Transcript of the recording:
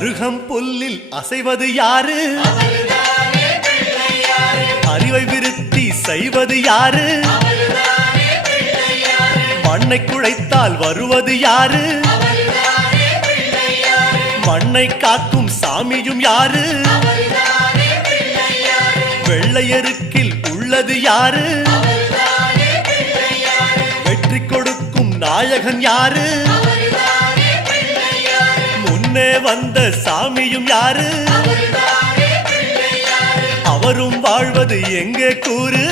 அருகம் புல்லில் அசைவது யாரு? அறிவை விருத்தி செய்வது யாரு? மண்ணை குழைத்தால் வருவது யாரு? மண்ணை காக்கும் சாமியும் யாரு? வெள்ளையருக்கில் உள்ளது யாரு? வெற்றி கொடுக்கும் நாயகன் யாரு? முன்னே வந்த சாமியும் யாரு? அவரும் வாழ்வது எங்கே கூறு?